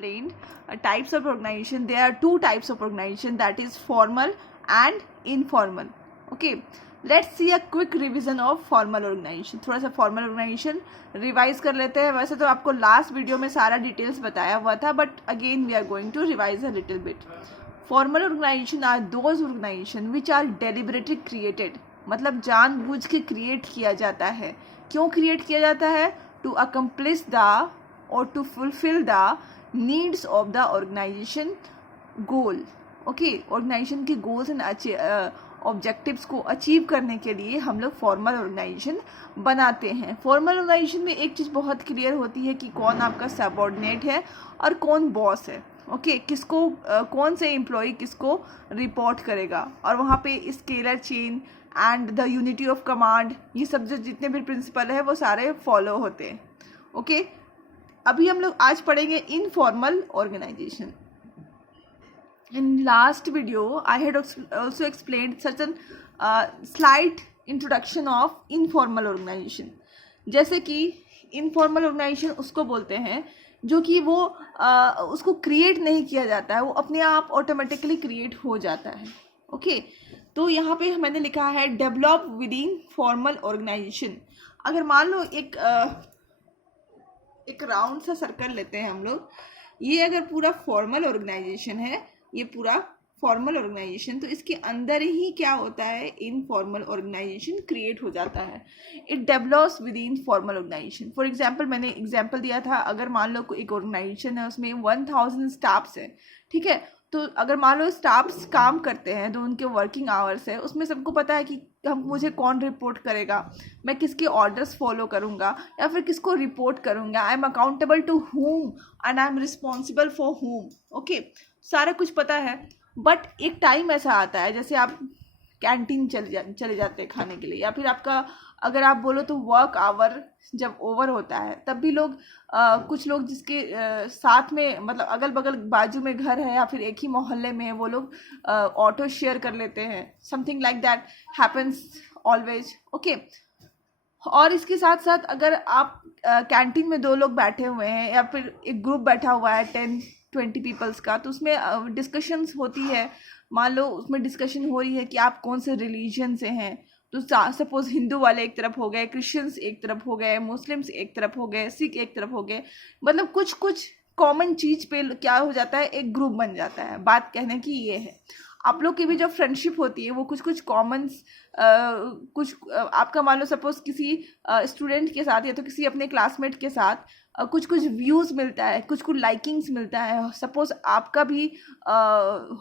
explained types of organization. There are two types of organization, that is formal and informal. Okay, let's see a quick revision of formal organization. थोड़ा सा formal organization revise कर लेते हैं. वैसे तो आपको last video में सारा डिटेल्स बताया हुआ था, but again we are going to revise a little bit. Formal organisation are those organisation which are deliberately created, मतलब जानबूझ के क्रिएट किया जाता है. क्यों क्रिएट किया जाता है? टू अकम्प्लिश द और to fulfil the needs of the organisation goal. Okay, organisation के गोल्स एंड ऑब्जेक्टिव्स को अचीव करने के लिए हम लोग फॉर्मल ऑर्गेनाइजेशन बनाते हैं. फॉर्मल ऑर्गेनाइजेशन में एक चीज़ बहुत क्लियर होती है कि कौन आपका सबऑर्डिनेट है और कौन बॉस है. ओके, किसको कौन से एम्प्लॉय किसको रिपोर्ट करेगा, और वहाँ पे scalar chain and the unity of command, ये सब जो जितने भी प्रिंसिपल है वो सारे फॉलो होते हैं. ओके, अभी हम लोग आज पढ़ेंगे informal organisation. In last video, I had also explained certain slight introduction of informal organization. जैसे कि informal organization उसको बोलते हैं जो कि वो उसको क्रिएट नहीं किया जाता है, वो अपने आप ऑटोमेटिकली क्रिएट हो जाता है. ओके, तो यहाँ पे मैंने लिखा है develop within formal organisation. अगर मान लो एक राउंड सा सर्कल लेते हैं हम लोग, ये अगर पूरा फॉर्मल ऑर्गेनाइजेशन है, ये पूरा फॉर्मल ऑर्गेनाइजेशन, तो इसके अंदर ही क्या होता है, इनफॉर्मल ऑर्गेनाइजेशन क्रिएट हो जाता है. It develops within formal organisation. For example, मैंने एग्जांपल दिया था, अगर मान लो एक ऑर्गेनाइजेशन है उसमें 1000 स्टाफ्स है, ठीक है, तो अगर मान लो स्टाफ्स काम करते हैं तो उनके वर्किंग आवर्स है, उसमें सबको पता है कि मुझे कौन रिपोर्ट करेगा, मैं किसके ऑर्डर्स फॉलो करूंगा या फिर किसको रिपोर्ट करूंगा, I am accountable to whom and I am responsible for whom. Okay, सारा कुछ पता है. बट एक टाइम ऐसा आता है, जैसे आप कैंटीन चले जाते हैं खाने के लिए, या फिर आपका अगर आप बोलो तो वर्क आवर जब ओवर होता है, तब भी लोग कुछ लोग जिसके साथ में, मतलब अगल बगल बाजू में घर है या फिर एक ही मोहल्ले में है, वो लोग ऑटो शेयर कर लेते हैं. Something like that happens always. Okay, और इसके साथ साथ अगर आप कैंटीन में 2 लोग बैठे हुए हैं या फिर एक ग्रुप बैठा हुआ है 10-20 पीपल्स का, तो उसमें डिस्कशंस होती है. मान लो उसमें डिस्कशन हो रही है कि आप कौन से रिलीजन से हैं, तो सपोज हिंदू वाले एक तरफ हो गए, क्रिश्चियंस एक तरफ हो गए, मुस्लिम्स एक तरफ हो गए, सिख एक तरफ हो गए, मतलब कुछ कॉमन चीज पे क्या हो जाता है, एक ग्रुप बन जाता है. बात कहने की ये है, आप लोग की भी जो फ्रेंडशिप होती है वो कुछ कॉमन्स आपका मान लो सपोज किसी स्टूडेंट के साथ या तो किसी अपने क्लासमेट के साथ कुछ व्यूज़ मिलता है, कुछ लाइकिंग्स मिलता है. सपोज आपका भी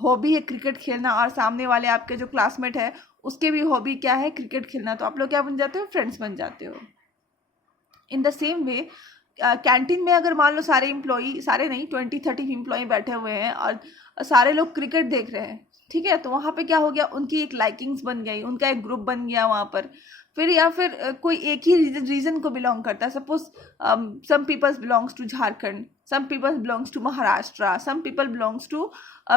हॉबी है क्रिकेट खेलना, और सामने वाले आपके जो क्लासमेट है उसके भी हॉबी क्या है, क्रिकेट खेलना, तो आप लोग क्या बन जाते हो, फ्रेंड्स बन जाते हो. इन द सेम वे कैंटीन में अगर मान लो सारे एम्प्लॉई, सारे नहीं 20-30 एम्प्लॉई बैठे हुए हैं और सारे लोग क्रिकेट देख रहे हैं, ठीक है, तो वहाँ पे क्या हो गया, उनकी एक लाइकिंग्स बन गई, उनका एक ग्रुप बन गया वहाँ पर. फिर या फिर कोई एक ही रीजन को बिलोंग करता है. Suppose some peoples belongs to Jharkhand, some peoples belongs to Maharashtra, some people belongs to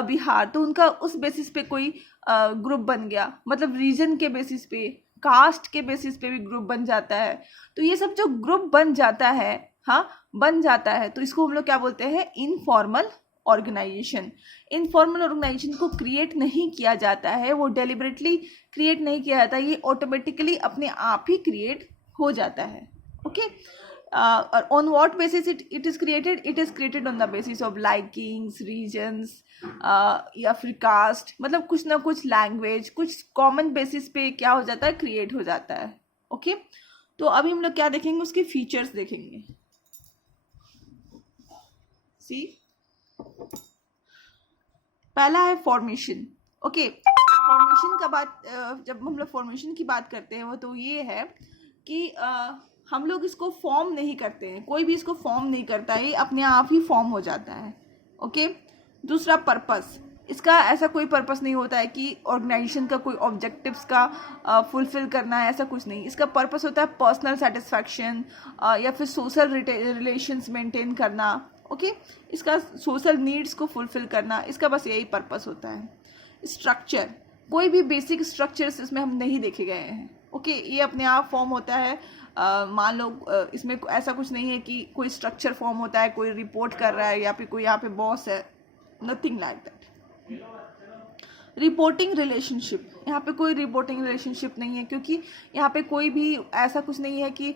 Bihar, तो उनका उस बेसिस पे कोई ग्रुप बन गया, मतलब रीजन के बेसिस पे, कास्ट के बेसिस पे भी ग्रुप बन जाता है. तो ये सब जो ग्रुप बन जाता है, हाँ बन जाता है, तो इसको हम लोग क्या बोलते हैं, इनफॉर्मल ऑर्गेनाइजेशन. इनफॉर्मल ऑर्गेनाइजेशन को क्रिएट नहीं किया जाता है, वो डेलिबरेटली क्रिएट नहीं किया जाता, ये ऑटोमेटिकली अपने आप ही क्रिएट हो जाता है. Okay, on what basis it is created? It is created on the basis of likings, reasons या फिर कास्ट, मतलब कुछ ना कुछ लैंग्वेज, कुछ कॉमन बेसिस पे क्या हो जाता है, क्रिएट हो जाता है. ओके, तो अभी हम लोग क्या देखेंगे, उसके फीचर्स देखेंगे. सी, पहला है फॉर्मेशन. ओके, फॉर्मेशन का बात, जब हम लोग फॉर्मेशन की बात करते हैं वो तो ये है कि हम लोग इसको फॉर्म नहीं करते हैं, कोई भी इसको फॉर्म नहीं करता है, ये अपने आप ही फॉर्म हो जाता है. ओके, दूसरा पर्पस. इसका ऐसा कोई पर्पस नहीं होता है कि ऑर्गेनाइजेशन का कोई ऑब्जेक्टिव्स का फुलफिल करना है, ऐसा कुछ नहीं. इसका पर्पस होता है पर्सनल सेटिस्फैक्शन या फिर सोशल रिलेशंस मेंटेन करना. ओके, इसका सोशल नीड्स को फुलफिल करना, इसका बस यही पर्पस होता है. स्ट्रक्चर, कोई भी बेसिक स्ट्रक्चर्स इसमें हम नहीं देखे गए हैं. ओके, ये अपने आप फॉर्म होता है। मान लो इसमें ऐसा कुछ नहीं है कि कोई स्ट्रक्चर फॉर्म होता है, कोई रिपोर्ट कर रहा है या फिर कोई यहाँ पे बॉस है, nothing like that. Reporting relationship, यहाँ पे कोई रिपोर्टिंग रिलेशनशिप नहीं है, क्योंकि यहाँ पे कोई भी ऐसा कुछ नहीं है कि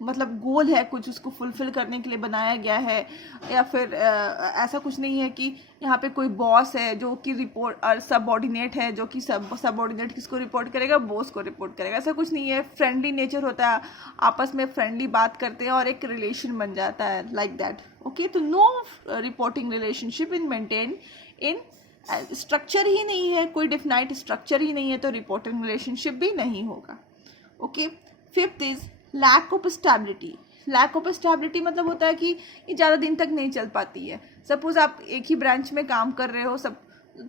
मतलब गोल है कुछ, उसको फुलफिल करने के लिए बनाया गया है, या फिर ऐसा कुछ नहीं है कि यहाँ पे कोई बॉस है जो कि रिपोर्ट और सबऑर्डिनेट है, जो कि सबऑर्डिनेट किसको रिपोर्ट करेगा, बॉस को रिपोर्ट करेगा, ऐसा कुछ नहीं है। फ्रेंडली नेचर होता है, आपस में फ्रेंडली बात करते हैं और एक रिलेशन बन जाता है, लाइक दैट। ओके, तो no reporting relationship in maintain in structure ही नहीं है, कोई डिफाइंड स्ट्रक्चर ही नहीं है, तो रिपोर्टिंग रिलेशनशिप भी नहीं होगा। Okay, fifth is lack of stability. Lack of stability मतलब होता है कि ये ज़्यादा दिन तक नहीं चल पाती है। सपोज आप एक ही ब्रांच में काम कर रहे हो सब,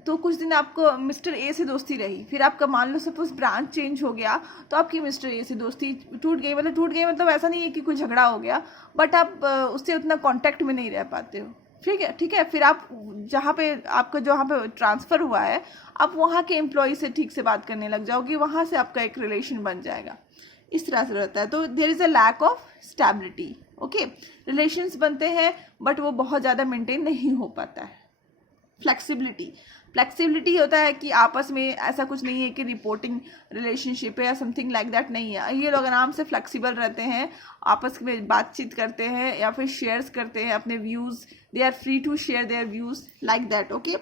तो कुछ दिन आपको मिस्टर ए से दोस्ती रही, फिर आपका मान लो सपोज ब्रांच चेंज हो गया तो आपकी मिस्टर ए से दोस्ती टूट गई। मतलब ऐसा नहीं है कि कोई झगड़ा हो गया, बट आप उससे उतना कांटेक्ट में नहीं रह पाते हो। ठीक है, फिर आप जहाँ पे ट्रांसफ़र हुआ है, आप वहाँ के एम्प्लॉय से ठीक से बात करने लग जाओगे, वहाँ से आपका एक रिलेशन बन जाएगा। इस तरह से रहता है, तो there is a lack of stability. Okay, relations बनते हैं बट वो बहुत ज़्यादा मेंटेन नहीं हो पाता है। फ्लेक्सिबिलिटी होता है कि आपस में ऐसा कुछ नहीं है कि रिपोर्टिंग रिलेशनशिप है या समथिंग लाइक दैट, नहीं है। ये लोग आराम से फ्लेक्सिबल रहते हैं, आपस में बातचीत करते हैं या फिर शेयर्स करते हैं अपने views, they are free to share their views like that. Okay,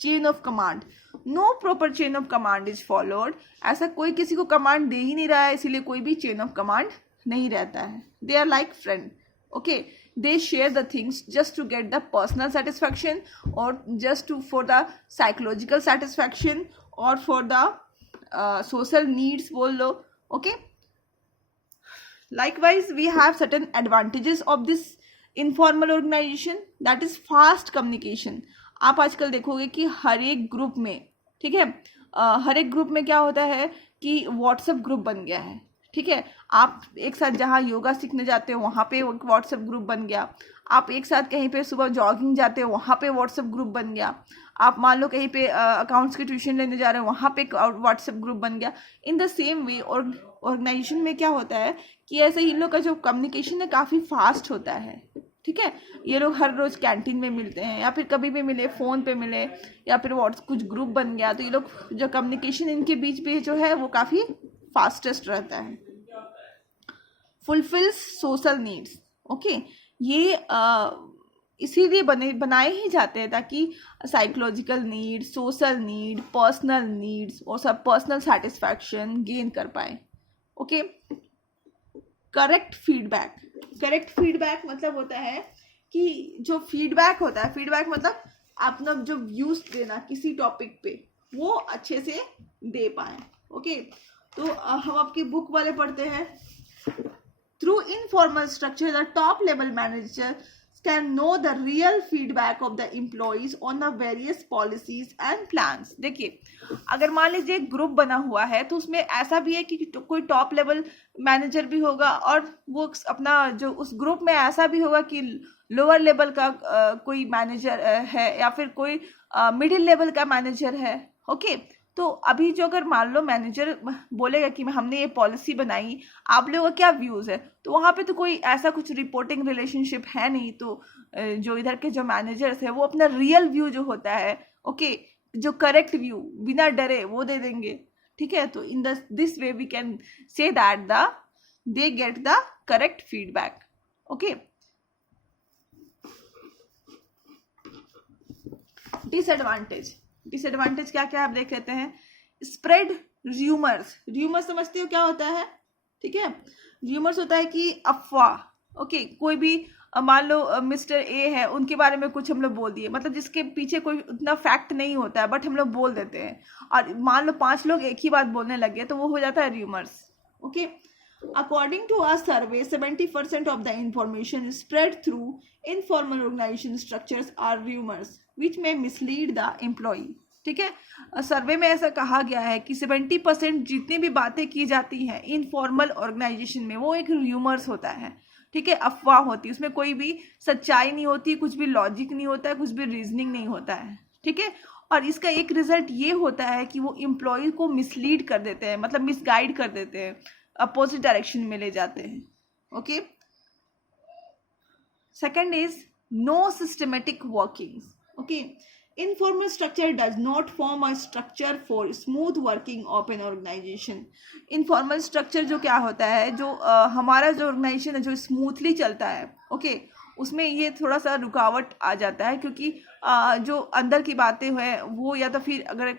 chain of command, no proper chain of command is followed. ऐसा कोई किसी को कमांड दे ही नहीं रहा है, इसीलिए कोई भी चेन ऑफ कमांड नहीं रहता है। They are like friend. Okay, they share the things just to get the personal satisfaction or just for the psychological satisfaction or for the social needs बोल लो। okay, likewise we have certain advantages of this informal organization, that is fast communication। आप आजकल देखोगे कि हर एक group में, ठीक है, हर एक ग्रुप में क्या होता है कि व्हाट्सएप ग्रुप बन गया है। ठीक है, आप एक साथ जहाँ योगा सीखने जाते हो वहाँ पे व्हाट्सएप ग्रुप बन गया, आप एक साथ कहीं पे सुबह जॉगिंग जाते हो वहाँ पे व्हाट्सएप ग्रुप बन गया, आप मान लो कहीं पे अकाउंट्स की ट्यूशन लेने जा रहे हो वहाँ पे व्हाट्सएप ग्रुप बन गया। In the same way organisation में क्या होता है कि ऐसे इन लोग का जो कम्युनिकेशन है काफ़ी फास्ट होता है। ठीक है, ये लोग हर रोज़ कैंटीन में मिलते हैं या फिर कभी भी मिले, फ़ोन पे मिले या फिर कुछ ग्रुप बन गया, तो ये लोग जो कम्युनिकेशन इनके बीच में जो है वो काफ़ी फास्टेस्ट रहता है। Fulfils social needs. ओके, ये इसीलिए बनाए ही जाते हैं ताकि psychological need, social need, personal needs और सब पर्सनल सेटिस्फैक्शन गेन कर पाए। ओके, करेक्ट फीडबैक मतलब होता है कि जो फीडबैक होता है, फीडबैक मतलब अपना जो व्यूज देना किसी टॉपिक पे वो अच्छे से दे पाए। ओके, तो हम आपकी बुक वाले पढ़ते हैं। Through informal structure, the top level manager can know the real feedback of the employees on the various policies and plans। देखिए, अगर मान लीजिए एक ग्रुप बना हुआ है तो उसमें ऐसा भी है कि कोई टॉप लेवल मैनेजर भी होगा और वो अपना जो उस ग्रुप में ऐसा भी होगा कि लोअर लेवल का कोई मैनेजर है या फिर कोई मिडिल लेवल का मैनेजर है। ओके, तो अभी जो अगर मान लो मैनेजर बोलेगा कि हमने ये पॉलिसी बनाई, आप लोगों का क्या व्यूज़ है, तो वहाँ पे तो कोई ऐसा कुछ रिपोर्टिंग रिलेशनशिप है नहीं, तो जो इधर के जो मैनेजर्स है वो अपना रियल व्यू जो होता है, ओके, जो करेक्ट व्यू बिना डरे वो दे देंगे। ठीक है, तो in this way we can say that they get the correct feedback. Okay, disadvantage क्या क्या आप देख लेते हैं। स्प्रेड र्यूमर्स समझते हो क्या होता है? ठीक है, र्यूमर्स होता है कि अफवाह। ओके, कोई भी मान लो मिस्टर ए है, उनके बारे में कुछ हम लोग बोल दिए, मतलब जिसके पीछे कोई उतना फैक्ट नहीं होता है बट हम लोग बोल देते हैं, और मान लो 5 लोग एक ही बात बोलने लगे तो वो हो जाता है rumours. Okay, according to a survey 70% of the information spread through informal organization structures are rumors which may mislead the employee। ठीक है, सर्वे में ऐसा कहा गया है कि 70% जितनी भी बातें की जाती हैं इनफॉर्मल ऑर्गेनाइजेशन में वो एक र्यूमर्स होता है। ठीक है, अफवाह होती है, उसमें कोई भी सच्चाई नहीं होती, कुछ भी लॉजिक नहीं होता है, कुछ भी रीजनिंग नहीं होता है। ठीक है, और इसका एक रिजल्ट ये होता है कि वो एम्प्लॉय को मिसलीड कर देते हैं, मतलब मिसगाइड कर देते हैं, अपोजिट डायरेक्शन में ले जाते हैं. Okay. Second is no systematic workings. Okay. Informal structure does not form a structure for smooth working of an organization. Informal structure जो क्या होता है, जो हमारा जो ऑर्गेनाइजेशन है जो स्मूथली चलता है, ओके, उसमें ये थोड़ा सा रुकावट आ जाता है, क्योंकि जो अंदर की बातें हैं वो, या तो फिर अगर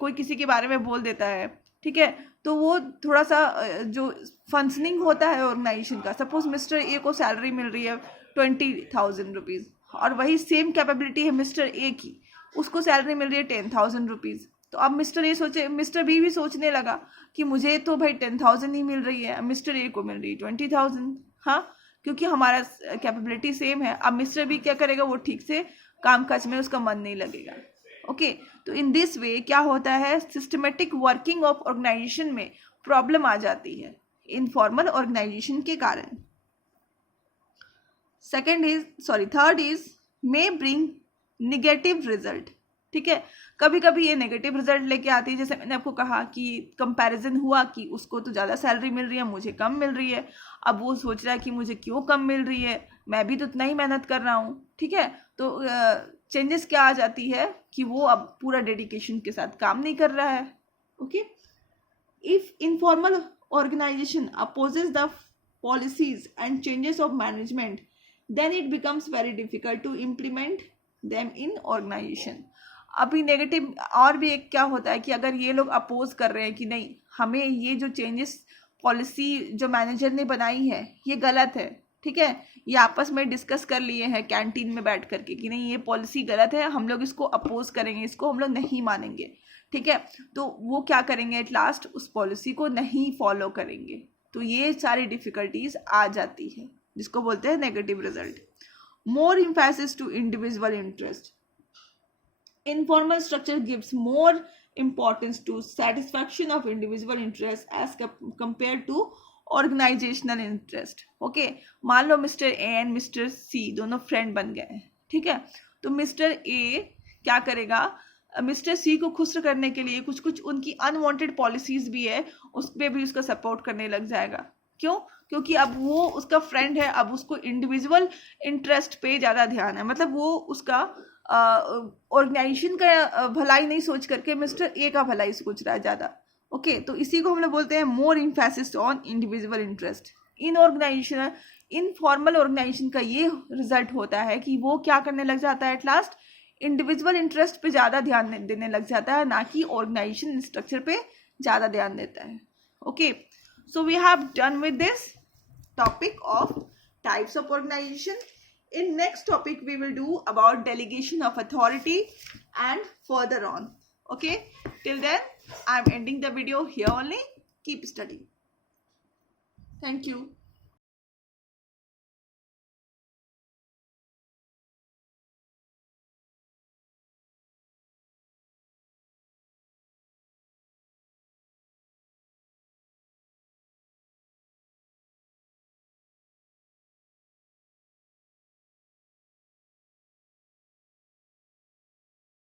कोई किसी के बारे में बोल देता है, ठीक है, तो वो थोड़ा सा जो फंक्शनिंग होता है ऑर्गेनाइजेशन का, सपोज मिस्टर ए को सैलरी मिल रही है 20,000 रुपीज़, और वही सेम कैपेबिलिटी है मिस्टर ए की, उसको सैलरी मिल रही है 10,000 रुपीज़. तो अब मिस्टर ए सोचे, मिस्टर बी भी सोचने लगा कि मुझे तो भाई 10,000 ही मिल रही है, मिस्टर ए को मिल रही है 20,000. हाँ, क्योंकि हमारा कैपेबिलिटी सेम है. अब मिस्टर बी क्या करेगा, वो ठीक से काम काज में उसका मन नहीं लगेगा. ओके. तो इन दिस वे क्या होता है, सिस्टमेटिक वर्किंग ऑफ ऑर्गेनाइजेशन में प्रॉब्लम आ जाती है इनफॉर्मल ऑर्गेनाइजेशन के कारण. Third is may bring negative result. ठीक है, कभी कभी ये नेगेटिव रिजल्ट लेके आती है. जैसे मैंने आपको कहा कि कंपैरिजन हुआ कि उसको तो ज़्यादा सैलरी मिल रही है, मुझे कम मिल रही है. अब वो सोच रहा है कि मुझे क्यों कम मिल रही है, मैं भी तो उतना ही मेहनत कर रहा हूँ. ठीक है, तो चेंजेस क्या आ जाती है कि वो अब पूरा डेडिकेशन के साथ काम नहीं कर रहा है. Okay. If informal organisation opposes the policies and changes of management, then it becomes very difficult to implement them in organization. अभी नेगेटिव और भी एक क्या होता है कि अगर ये लोग अपोज कर रहे हैं कि नहीं, हमें ये जो चेंजेस पॉलिसी जो मैनेजर ने बनाई है ये गलत है, ठीक है, ये आपस में डिस्कस कर लिए हैं कैंटीन में बैठ करके कि नहीं ये पॉलिसी गलत है, हम लोग इसको अपोज करेंगे, इसको हम लोग नहीं मानेंगे. ठीक है, तो वो क्या करेंगे, एट लास्ट उस पॉलिसी को नहीं फॉलो करेंगे. तो ये सारी डिफिकल्टीज आ जाती है, जिसको बोलते हैं negative result. More emphasis to individual interest. Informal structure gives more importance to satisfaction of individual interest as compare to organisational interest. Okay, मान लो mister A and mister C दोनों फ्रेंड बन गए हैं. ठीक है, तो मिस्टर ए क्या करेगा, मिस्टर सी को खुश करने के लिए कुछ कुछ उनकी अनवांटेड पॉलिसीज भी है, उस पर भी उसका सपोर्ट करने लग जाएगा. क्यों? क्योंकि अब वो उसका फ्रेंड है, अब उसको इंडिविजुअल इंटरेस्ट पे ज़्यादा ध्यान है, मतलब वो उसका ऑर्गेनाइजेशन का भलाई नहीं सोच करके मिस्टर ए का भलाई सोच रहा है ज़्यादा. ओके, तो इसी को हम लोग बोलते हैं more emphasis on individual interest. In organisation, informal organisation का ये रिजल्ट होता है कि वो क्या करने लग जाता है, एट लास्ट इंडिविजुअल इंटरेस्ट पे ज़्यादा ध्यान देने लग जाता है, ना कि ऑर्गेनाइजेशन स्ट्रक्चर पे ज़्यादा ध्यान देता है. Okay, so we have done with this topic of types of organization. In next topic we will do about delegation of authority and further on. Okay, till then I'm ending the video here only. Keep studying. Thank you.